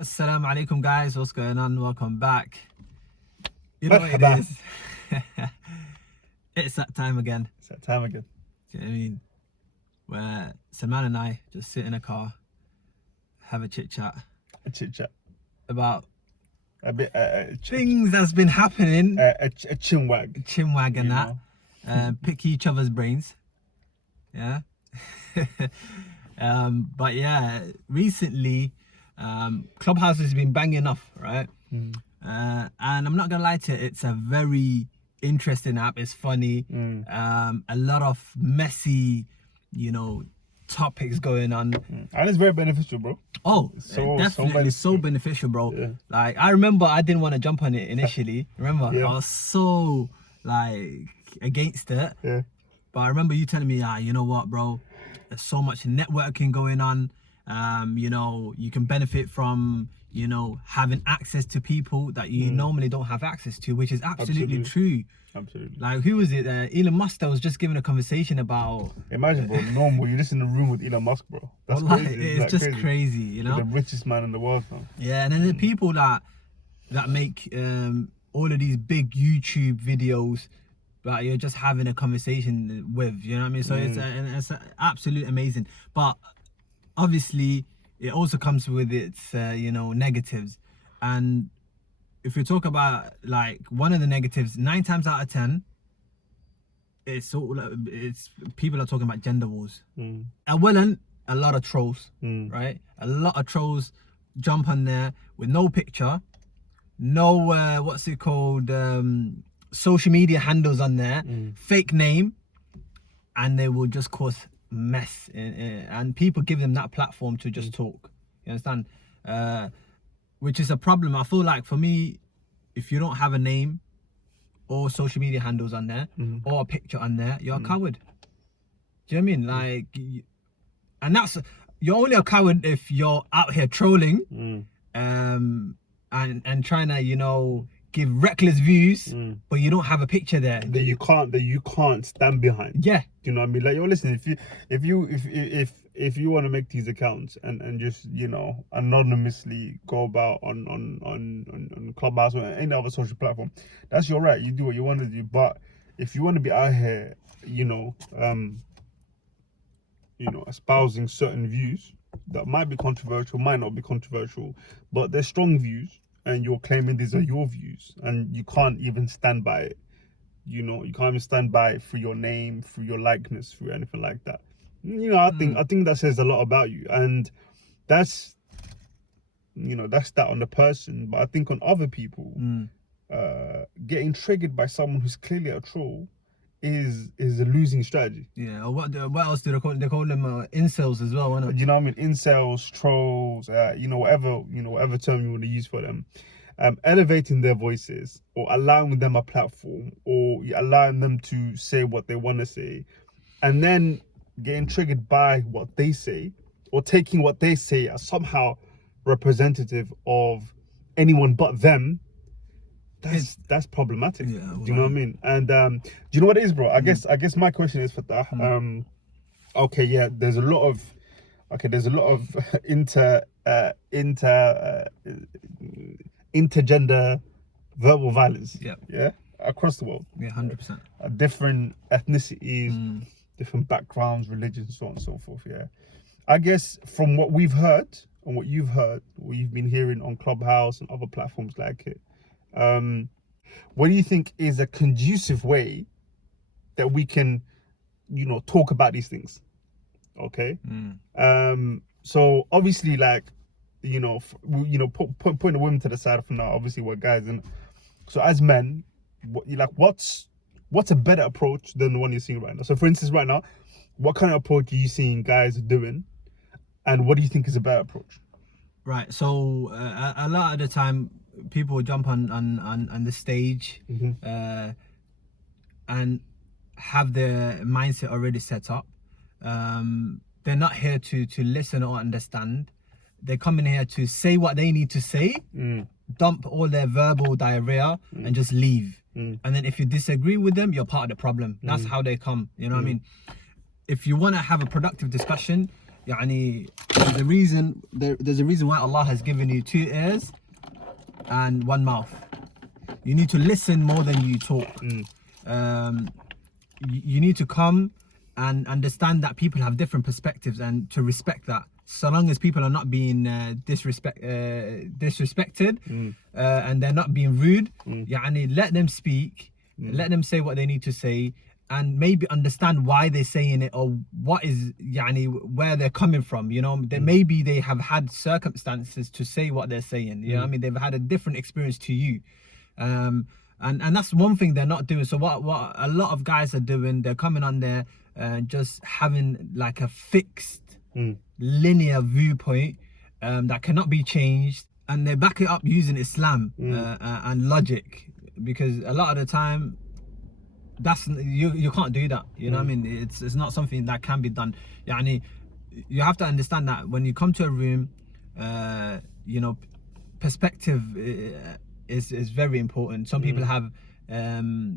Assalamu alaikum guys, what's going on? Welcome back. You know what it is? It's that time again. It's that time again. Do you know what I mean? Where Salman and I just sit in a car, have a chit chat. A chit chat. About a bit things that's been happening. A chinwag. Chinwag and that. Pick each other's brains. Yeah. But yeah, recently Clubhouse has been banging off, right? And I'm not gonna lie to you, it's a very interesting app. It's funny. A lot of messy, topics going on. And it's very beneficial, bro. Oh, definitely so beneficial, bro. Yeah. Like, I remember I didn't want to jump on it initially. Remember? Yeah. I was so against it. Yeah. But I remember you telling me, you know what, bro? There's so much networking going on. You can benefit from, having access to people that you normally don't have access to, which is absolutely true. Absolutely. Like, who was it? Elon Musk that was just giving a conversation about... Imagine, bro, normal. You're just in the room with Elon Musk, bro. That's crazy. It's just crazy, The richest man in the world, man. Yeah, and then the people that make all of these big YouTube videos that you're just having a conversation with, you know what I mean? So it's absolutely amazing. But obviously, it also comes with its, negatives. And if we talk about, one of the negatives, 9 times out of 10, it's people are talking about gender wars. And a lot of trolls, right? A lot of trolls jump on there with no picture, no, social media handles on there, fake name, and they will just cause mess. And people give them that platform to just talk. You understand? Which is a problem. I feel like for me, if you don't have a name or social media handles on there or a picture on there, you're a coward. Do you know what I mean? And you're only a coward if you're out here trolling and trying to, give reckless views, but you don't have a picture there that you can't stand behind. Yeah. You know what I mean? Like, yo, listen, if you want to make these accounts and just anonymously go about on Clubhouse or any other social platform, that's your right. You do what you want to do. But if you want to be out here, espousing certain views that might be controversial, might not be controversial, but they're strong views, and you're claiming these are your views, and you can't even stand by it. You can't even stand by it through your name, through your likeness, through anything like that. I think that says a lot about you, and that's that on the person. But I think on other people, getting triggered by someone who's clearly a troll is a losing strategy. Yeah. Or what else do they call? They call them incels as well. You know what I mean? Incels, trolls, whatever term you want to use for them. Elevating their voices or allowing them a platform or allowing them to say what they want to say, and then getting triggered by what they say or taking what they say as somehow representative of anyone but them. That's problematic. Yeah, do you know what I mean? And do you know what it is, bro? I guess my question is, Fatah, okay, yeah, there's a lot of intergender verbal violence. Yeah, across the world. Yeah, 100%. Different ethnicities, different backgrounds, religions, so on and so forth. Yeah, I guess from what we've heard and what you've heard, what you've been hearing on Clubhouse and other platforms like it, what do you think is a conducive way that we can, talk about these things? Okay. So obviously, putting the women to the side for now. Obviously, we're guys, and so as men, what's a better approach than the one you're seeing right now? So, for instance, right now, what kind of approach are you seeing guys doing, and what do you think is a better approach? Right. So a lot of the time, people will jump on the stage and have their mindset already set up. They're not here to listen or understand. They're coming here to say what they need to say, dump all their verbal diarrhea and just leave. And then if you disagree with them, you're part of the problem. That's how they come. You know what I mean? If you want to have a productive discussion, يعني there's a reason why Allah has given you 2 ears and 1 mouth. You need to listen more than you talk. You need to come and understand that people have different perspectives and to respect that. So long as people are not being disrespected and they're not being rude, يعني let them speak, let them say what they need to say, and maybe understand why they're saying it or what is يعني where they're coming from. You know, maybe they have had circumstances to say what they're saying. You know what I mean? They've had a different experience to you. And that's one thing they're not doing. So what a lot of guys are doing, they're coming on there just having like a fixed linear viewpoint that cannot be changed, and they back it up using Islam and logic, because a lot of the time that's you can't do that. You know what I mean? It's not something that can be done. Yani, you have to understand that when you come to a room, you know, perspective is very important. Some people have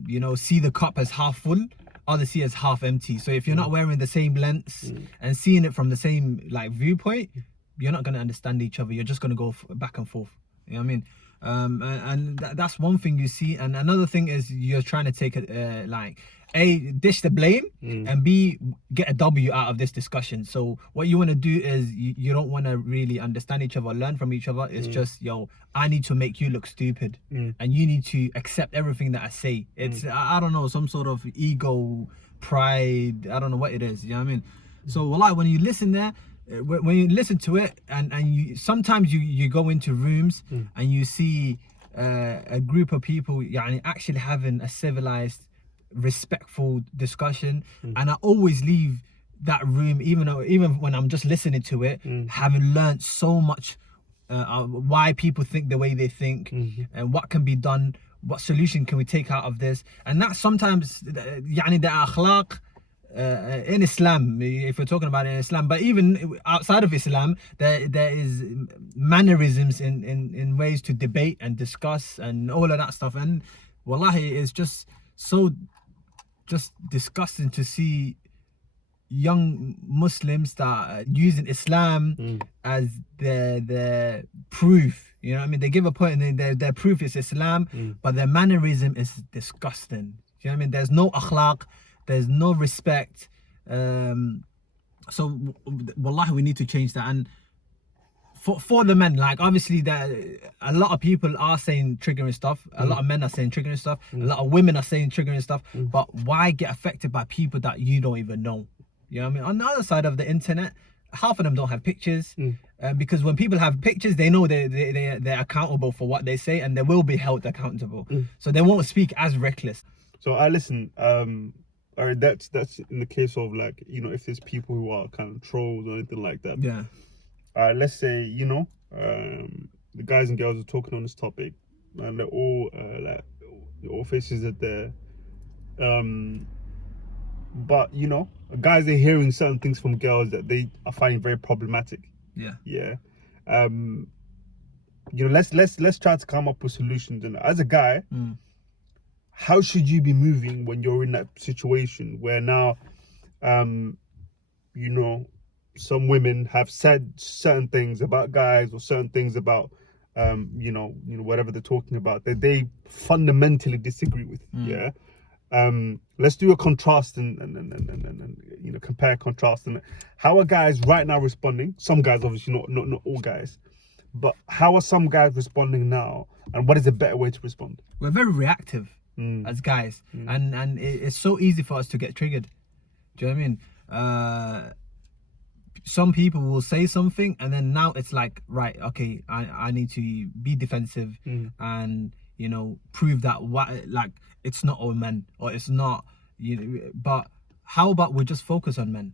you know, see the cup as half full, others see it as half empty. So if you're not wearing the same lens and seeing it from the same like viewpoint, you're not going to understand each other. You're just going to go back and forth. You know what I mean? And that's one thing you see. And another thing is you're trying to take it like A, dish the blame, and B, get a W out of this discussion. So what you want to do is you don't want to really understand each other, learn from each other. It's just, yo, I need to make you look stupid, and you need to accept everything that I say. It's I don't know, some sort of ego, pride, I don't know what it is. You know what I mean? So wallah, when you listen there, when you listen to it, and you sometimes you go into rooms and you see a group of people يعني actually having a civilized, respectful discussion, and I always leave that room even when I'm just listening to it, having learned so much why people think the way they think, and what can be done, what solution can we take out of this. And that sometimes يعني the akhlaq in Islam, if we're talking about it in Islam, but even outside of Islam, there is mannerisms in ways to debate and discuss and all of that stuff. And wallahi, it's just so disgusting to see young Muslims that are using Islam as their proof. You know what I mean? They give a point and their proof is Islam, but their mannerism is disgusting. You know what I mean? There's no akhlaq, there's no respect. So wallahi, we need to change that. And for the men, like obviously that a lot of people are saying triggering stuff, a lot of men are saying triggering stuff, a lot of women are saying triggering stuff, but why get affected by people that you don't even know? You know what I mean? On the other side of the internet, half of them don't have pictures, because when people have pictures, they know they're accountable for what they say, and they will be held accountable. So they won't speak as reckless. So I listen, all right, that's in the case of, like, you know, if there's people who are kind of trolls or anything like that. Yeah. Let's say, you know, the guys and girls are talking on this topic, and they're all like, all faces are there. But you know, guys are hearing certain things from girls that they are finding very problematic. Yeah. Yeah. You know, let's try to come up with solutions. And as a guy, how should you be moving when you're in that situation where now, you know, some women have said certain things about guys, or certain things about, you know, whatever they're talking about, that they fundamentally disagree with. Yeah. Let's do a contrast and you know, compare, contrast, and how are guys right now responding? Some guys, obviously not all guys, but how are some guys responding now, and what is a better way to respond? We're very reactive as guys, and it's so easy for us to get triggered. Do you know what I mean? Some people will say something, and then now it's like, right, okay, I need to be defensive and, you know, prove that like it's not all men, or it's not, you know. But how about we just focus on men?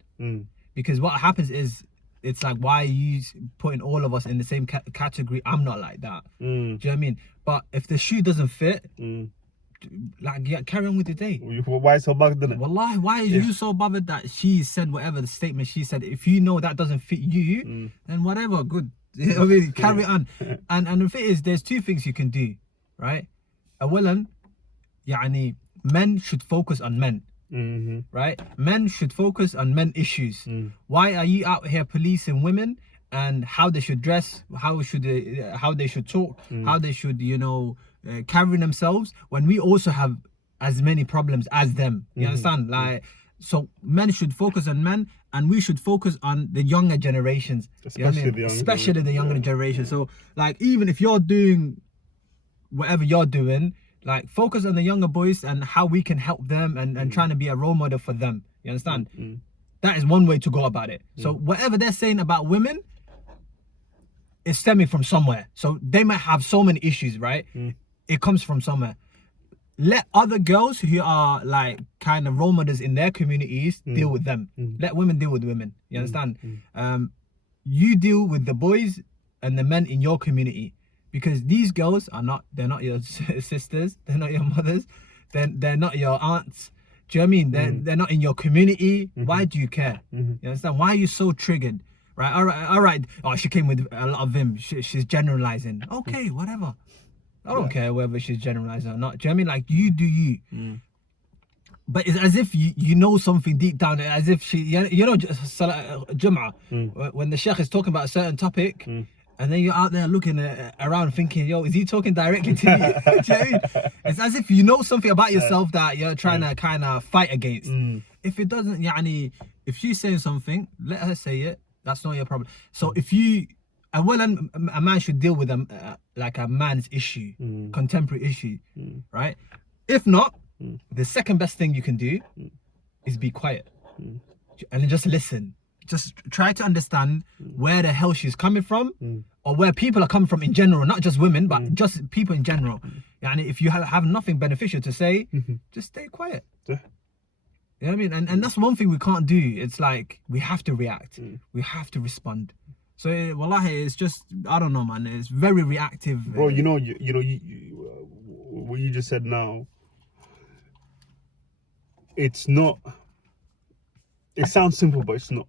Because what happens is, it's like, why are you putting all of us in the same category? I'm not like that. Do you know what I mean? But if the shoe doesn't fit, like, yeah, carry on with your day. Why so bothered, then? Wallahi, why are you so bothered that she said whatever the statement she said? If you know that doesn't fit you, then whatever, good. You know what I mean? Carry on. And the thing is, there's 2 things you can do, right? Awalan, yani, men should focus on men. right? Men should focus on men issues. Why are you out here policing women and how they should dress, how they should talk, how they should, carry themselves, when we also have as many problems as them? You understand? Like, so men should focus on men, and we should focus on the younger generations. Especially the younger generation. So, like, even if you're doing whatever you're doing, like, focus on the younger boys and how we can help them, and trying to be a role model for them. You understand? That is one way to go about it. So whatever they're saying about women is stemming from somewhere. So they might have so many issues, right? It comes from somewhere. Let other girls who are like kind of role models in their communities deal with them. Let women deal with women. You understand? You deal with the boys and the men in your community, because these girls they're not your sisters, they're not your mothers, they're not your aunts. Do you know what I mean? They're not in your community. Why do you care? You understand? Why are you so triggered? Right? All right. Oh, she came with a lot of vim. She's generalizing. Okay, whatever. I don't care whether she's generalizing or not. Do you know what I mean? Like, you do you. But it's as if you know something deep down, as if Jum'ah, when the sheikh is talking about a certain topic, and then you're out there looking around thinking, yo, is he talking directly to me? Do you know what I mean? It's as if you know something about yourself that you're trying to kind of fight against. If it doesn't, if she's saying something, let her say it. That's not your problem. So if you, a man should deal with like a man's issue, contemporary issue, right? If not, the second best thing you can do is be quiet and then just listen. Just try to understand where the hell she's coming from, or where people are coming from in general, not just women, but just people in general. And if you have nothing beneficial to say, just stay quiet. You know what I mean? And that's one thing we can't do. It's like, we have to react. We have to respond. So, wallahi, it's just, I don't know, man. It's very reactive. Bro, what you just said now, it's not, it sounds simple, but it's not.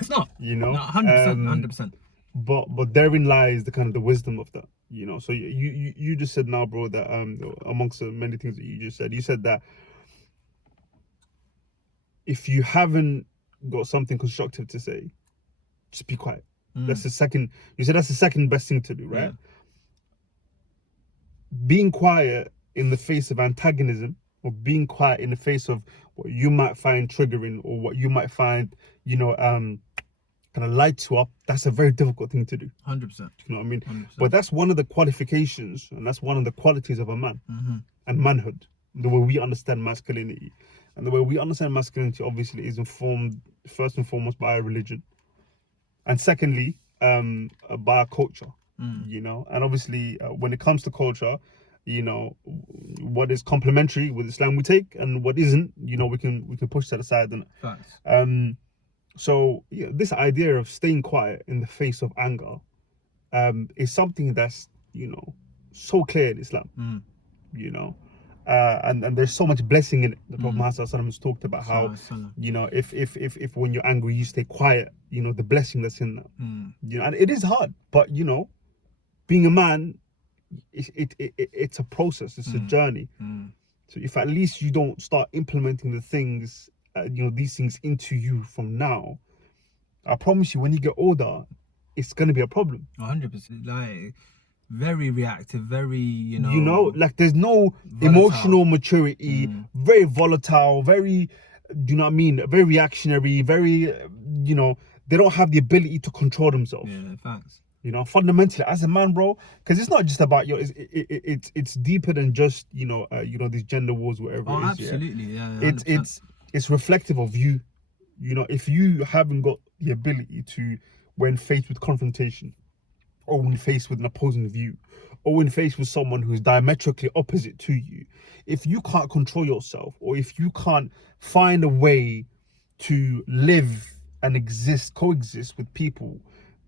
It's not. No, 100%. But therein lies the kind of the wisdom of that. So you just said now, bro, that amongst the many things that you just said, you said that if you haven't got something constructive to say, just be quiet. That's the second. You said that's the second best thing to do, right? Yeah. Being quiet in the face of antagonism, or being quiet in the face of what you might find triggering, or what you might find, kind of lights you up, that's a very difficult thing to do. 100%. You know what I mean? 100%. But that's one of the qualifications, and that's one of the qualities of a man and manhood, the way we understand masculinity. And the way we understand masculinity, obviously, is informed first and foremost by our religion, and secondly, by our culture. And obviously, when it comes to culture, what is complementary with Islam we take, and what isn't, we can push that aside. And Facts. So this idea of staying quiet in the face of anger is something that's so clear in Islam. And there's so much blessing in it. The Prophet Muhammad has talked about how if when you're angry you stay quiet, the blessing that's in that. And it is hard, but being a man, it's a process, it's a journey. So if at least you don't start implementing the things, these things into you from now, I promise you, when you get older, it's gonna be a problem. 100%. Like, very reactive, very like there's no volatile emotional maturity, very volatile, very, very reactionary, very, they don't have the ability to control themselves. Yeah, facts. Fundamentally, as a man, bro, because it's not just about it's deeper than just these gender wars, whatever. Oh, it is. Absolutely, yeah. It's reflective of you. If you haven't got the ability to, when faced with confrontation, or when faced with an opposing view, or when faced with someone who's diametrically opposite to you, if you can't control yourself, or if you can't find a way to live and coexist with people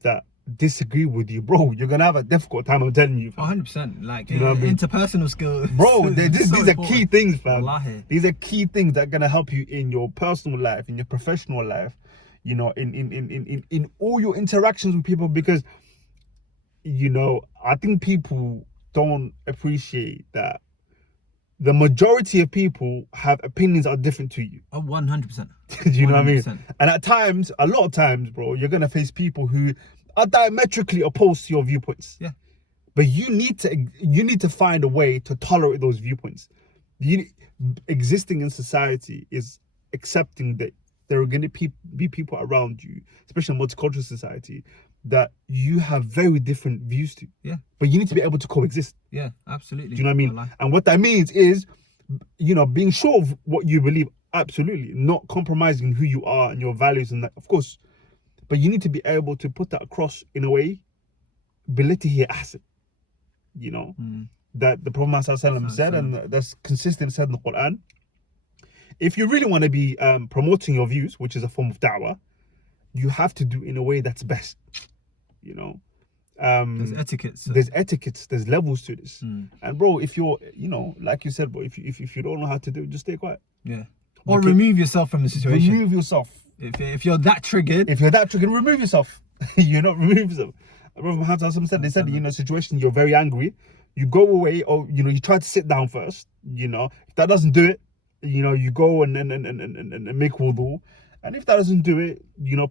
that disagree with you, bro, you're gonna have a difficult time. I'm telling you, fam. 100%. Like, interpersonal skills, bro. These are key things, fam. Wallahi. These are key things that are gonna help you in your personal life, in your professional life, in all your interactions with people. Because I think people don't appreciate that the majority of people have opinions that are different to you. Oh, 100%. Do you know what I mean? 100%. And at times, a lot of times, bro, you're gonna face people who are diametrically opposed to your viewpoints. Yeah. But you need to find a way to tolerate those viewpoints. Existing in society is accepting that there are going to be people around you, especially in a multicultural society, that you have very different views to. Yeah. But you need to be able to coexist. Yeah, absolutely. Do you know what I mean? And what that means is, being sure of what you believe, absolutely, not compromising who you are and your values and that, of course. But you need to be able to put that across in a way, billati hiya ahsan. That the Prophet ﷺ said, and that's consistent said in the Quran. If you really want to be promoting your views, which is a form of da'wah, you have to do it in a way that's best. There's etiquettes. There's levels to this. And bro, if you're, like you said, bro, if you don't know how to do it, just stay quiet. Yeah. Or remove yourself from the situation. Remove yourself. If you're that triggered. Remove yourself. Remove yourself. Prophet Muhammad said, they said, situation, you're very angry, you go away, or you try to sit down first. If that doesn't do it, you go and make wudu. And if that doesn't do it,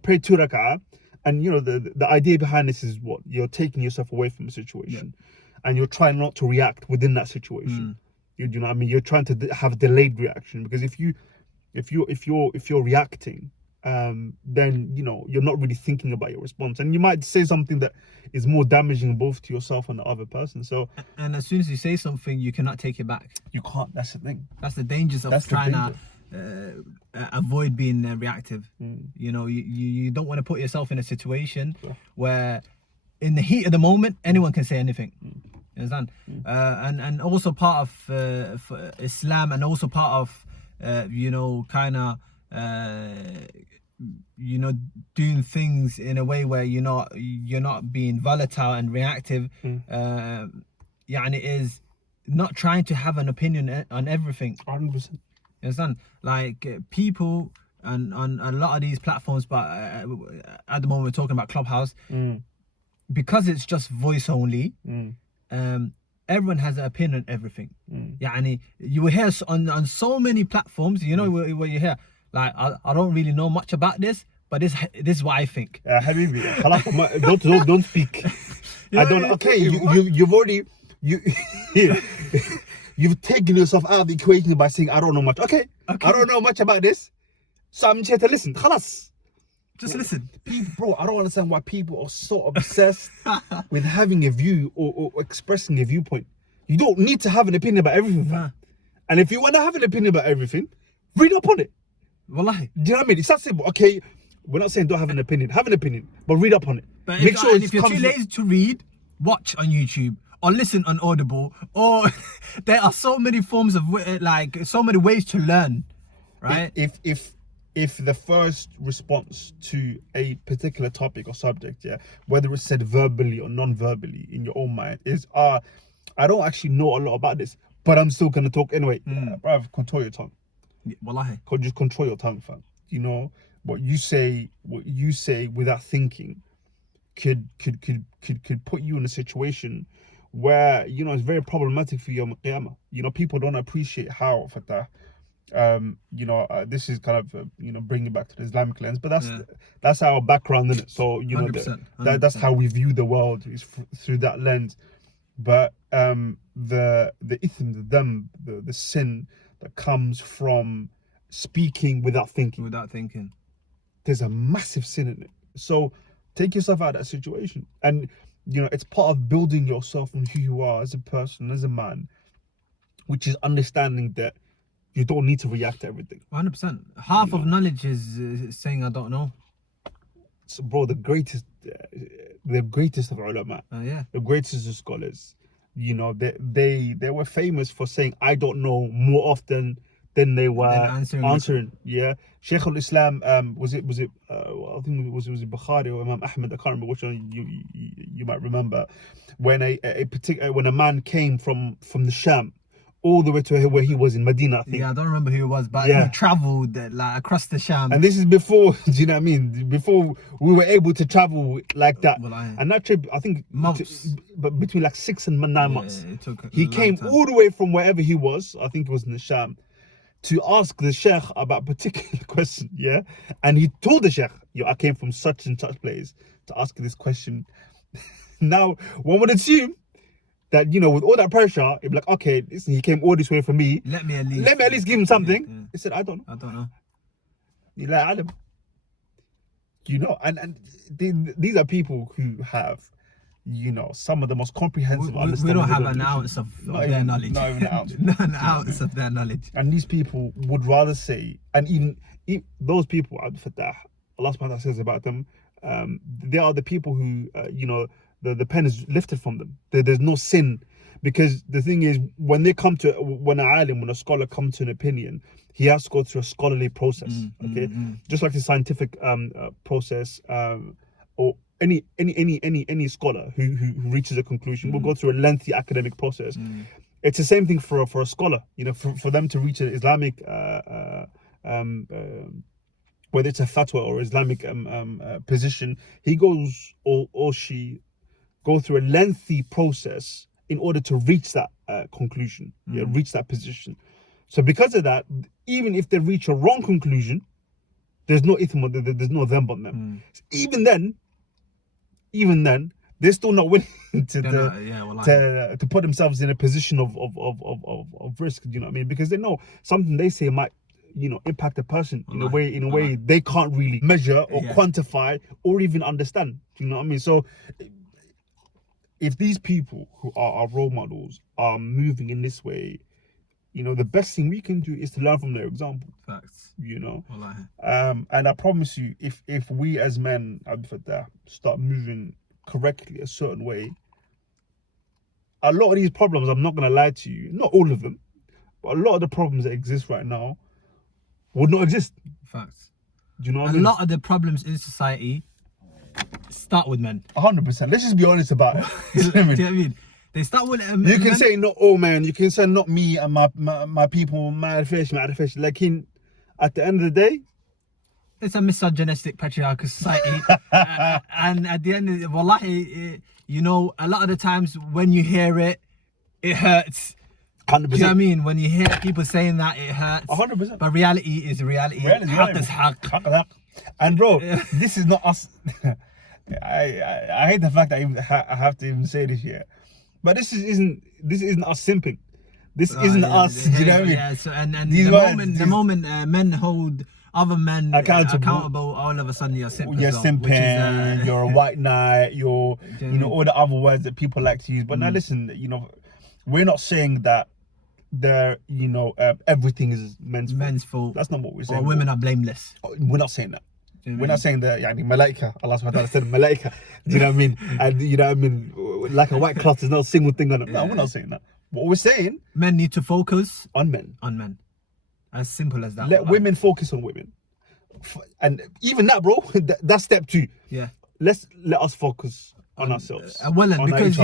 pray 2 rak'ah. And the idea behind this is what? You're taking yourself away from the situation. And you're trying not to react within that situation. You know what I mean? You're trying to have a delayed reaction, because if you're reacting, then you're not really thinking about your response, and you might say something that is more damaging both to yourself and the other person. So, and as soon as you say something, you cannot take it back. You can't. That's the thing. That's the dangers of trying to avoid being reactive. You don't want to put yourself in a situation where, in the heat of the moment, anyone can say anything. You understand? And also part of Islam, and also part of doing things in a way where you're not being volatile and reactive. It is not trying to have an opinion on everything. 100%. You understand? Like people on a lot of these platforms, but at the moment we're talking about Clubhouse, because it's just voice only. Everyone has an opinion on everything. You will hear on so many platforms, where you hear, like, I don't really know much about this, but this is what I think. Habibi, don't speak. I don't. Okay, you've already you've taken yourself out of the equation by saying I don't know much. Okay. I don't know much about this, so I'm just here to listen. Khalas. Just listen. People, bro, I don't understand why people are so obsessed with having a view or expressing a viewpoint. You don't need to have an opinion about everything. And if you want to have an opinion about everything, read up on it. Wallahi. Do you know what I mean? It's that simple. Okay, we're not saying don't have an opinion. Have an opinion, but read up on it. But if you're too lazy to read, watch on YouTube or listen on Audible. Or there are so many forms of, so many ways to learn, right? If the first response to a particular topic or subject, whether it's said verbally or non-verbally in your own mind, is I don't actually know a lot about this, but I'm still gonna talk anyway. Bruv, control your tongue. Wallahi. Just control your tongue, fam. What you say without thinking could put you in a situation where it's very problematic for you on Qiyamah. People don't appreciate how Fatah. This is kind of bringing it back to the Islamic lens, but that's our background, isn't it? So 100%. That's how we view the world, is through that lens. But the ithm, the sin that comes from speaking without thinking, there's a massive sin in it. So take yourself out of that situation, and it's part of building yourself and who you are as a person, as a man, which is understanding that you don't need to react to everything. 100%. Half of knowledge is saying I don't know. So, bro, the greatest of ulama, the greatest of scholars, they were famous for saying I don't know more often than they were answering. Shaykh al-Islam, was it I think it was Bukhari or Imam Ahmed, I can't remember which one you might remember, when a man came from the Sham all the way to where he was in Medina, I think. Yeah, I don't remember who it was, but Yeah. he travelled like across the Sham. And this is before, do you know what I mean? Before we were able to travel like that. Well, And that trip, I think, months. but between like 6 and 9 months. It took He a long came time. all the way from wherever he was, I think it was in the Sham, to ask the Sheikh about a particular question, yeah? And he told the Sheikh, yo, I came from such and such place to ask this question. Now, one would assume that, you know, with all that pressure, it'd be like, okay, listen, he came all this way from me. Let me at least give him something. Yeah. He said, I don't know. I don't know. You like Adam. You know, and these are people who have, you know, some of the most comprehensive understanding. We don't have an ounce of their knowledge. Not even an ounce. Not an ounce of their knowledge. And these people would rather say, and even those people, ABDIFATAH, Allah subhanahu wa ta'ala says about them, they are the people who, you know, the pen is lifted from them. There's no sin. Because the thing is, when a scholar comes to an opinion, he has to go through a scholarly process, okay? Just like the scientific process, or any scholar who reaches a conclusion will go through a lengthy academic process. It's the same thing for a scholar, you know, for them to reach an Islamic, whether it's a fatwa or Islamic position, he goes or she go through a lengthy process in order to reach that conclusion, reach that position. So because of that, even if they reach a wrong conclusion, there's no ithma, there's no dhanb on them. Even then, they're still not willing to put themselves in a position of risk. You know what I mean? Because they know something they say might, you know, impact a person in a way they can't really measure or quantify or even understand. You know what I mean? So if these people who are our role models are moving in this way, you know, the best thing we can do is to learn from their example. Facts. You know, Wallahi. and I promise you, if we as men, ABDIFATAH, start moving correctly a certain way, a lot of these problems, I'm not gonna lie to you, not all of them, but a lot of the problems that exist right now would not exist. Facts. Do you know what I mean? A lot of the problems in society start with men. 100%. Let's just be honest about it. Do you know what I mean? They start with you can say not all men, you can say not me and my people, my fish. Like at the end of the day, it's a misogynistic patriarchal society. And at the end of it, wallahi, you know, a lot of the times when you hear it, it hurts. 100%. Do you know what I mean? When you hear people saying that, it hurts. 100%. But reality is reality. Haqq is haqq. And bro, this is not us. I hate the fact that I have to even say this here, but this isn't us simping. This isn't us. Do you know what I mean? Yeah. So and the moment men hold other men accountable, all of a sudden you're simping. You're simping. You're a white knight. You're you know all the other words that people like to use. But now listen, you know, we're not saying that you know everything is men's fault. That's not what we're saying. Or women are blameless. We're not saying that. We're not saying that malaika, Allah subhanahu wa ta'ala said malaika. Do you know what I mean? And you know what I mean? Like a white cloth, there's no single thing on it. No, we're not saying that. What we're saying, men need to focus on men. On men. As simple as that. Let women focus on women. And even that, bro, that's step 2. Yeah. Let us focus on ourselves. Because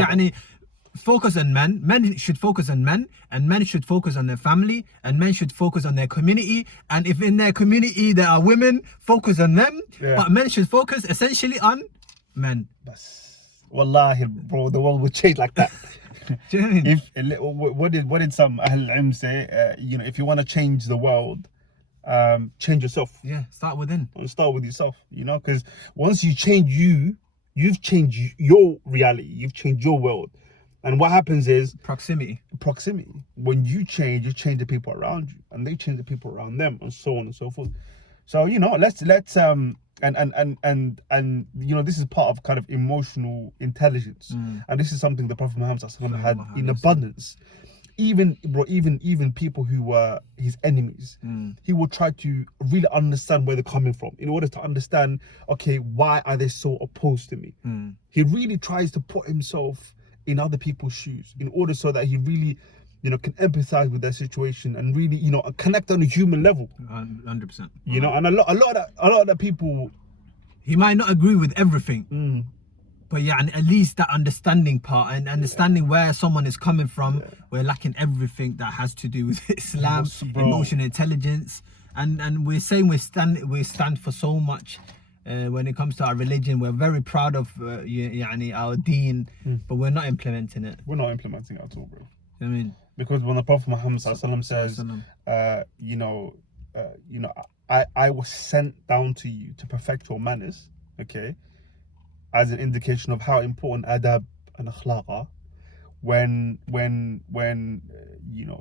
focus on men. Men should focus on men, and men should focus on their family, and men should focus on their community. And if in their community there are women, focus on them. But men should focus essentially on men. Wallahi, bro, the world would change like that. Do you know what I mean? What did some Ahl Ilm say? You know, if you want to change the world, change yourself. Yeah, start within. Start with yourself. You know, because once you change you've changed your reality. You've changed your world. And what happens is proximity. When you change the people around you, and they change the people around them, and so on and so forth. So you know, let's and you know, this is part of kind of emotional intelligence, and this is something the Prophet Muhammad had in abundance. Even people who were his enemies, he would try to really understand where they're coming from in order to understand, okay, why are they so opposed to me? He really tries to put himself in other people's shoes in order so that he really, you know, can empathize with their situation and really, you know, connect on a human level. 100%. You know, and a lot of that people, he might not agree with everything, But yeah, and at least that understanding part and understanding where someone is coming from, we're lacking everything that has to do with Islam, emotional intelligence, and we're saying we stand for so much when it comes to our religion. We're very proud of our deen, but we're not implementing it. We're not implementing it at all, bro. I mean, because when the Prophet Muhammad says, I was sent down to you to perfect your manners, okay, as an indication of how important adab and akhlaq are. When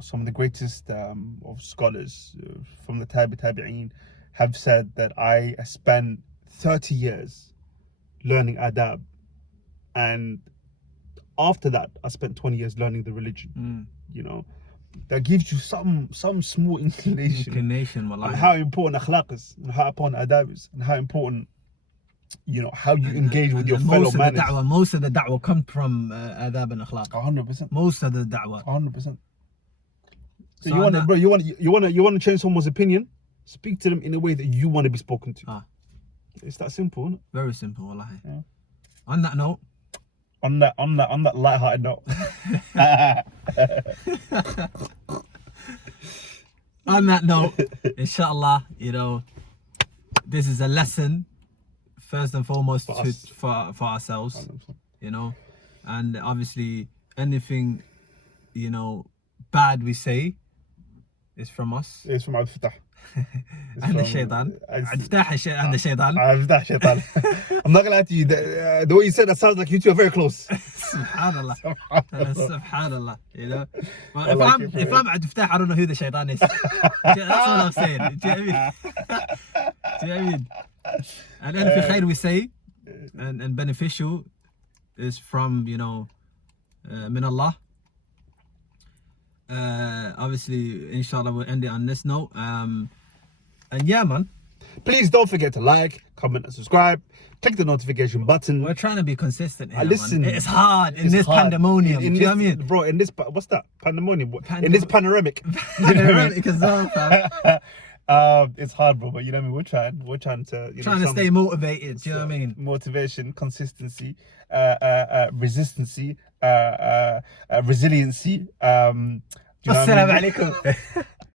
some of the greatest of scholars from the tabi'een have said that I spent 30 years learning adab, and after that I spent 20 years learning the religion. That gives you some small inclination on how important akhlaq is, and how important adab is, and how important how you engage with your fellow man. Most of the da'wah come from adab and akhlaq. 100%. Most of the da'wah. 100%. So you want to change someone's opinion, speak to them in a way that you want to be spoken to. It's that simple, isn't it? Very simple, wallahi. Yeah. On that note. On that light-hearted note. On that note, inshallah, this is a lesson first and foremost for ourselves, 100%. And obviously anything, bad we say is from us. It's from ABDIFATAH. And the shaitan. ABDIFATAH and the shaitan. ABDIFATAH shaitan. I'm not gonna lie to you, the way you said that sounds like you two are very close. Subhanallah. Subhanallah. Well, if I'm ABDIFATAH, I don't know who the shaitan is. That's all I'm saying. Do you know what I mean? And anything khair we say and beneficial is from min Allah. Obviously, inshallah, we'll end it on this note. And yeah, man, please don't forget to like, comment and subscribe. Click the notification button. We're trying to be consistent here, listen, man. It's hard in this pandemonium. Do you know what I mean? Bro, in this, what's that? Pandemonium? In this panoramic. Panoramic as well, fam. It's hard, bro, but you know what I mean? We're trying to stay motivated. Do you know what I mean? Motivation, consistency, resistancy, resiliency. Assalamu alaikum.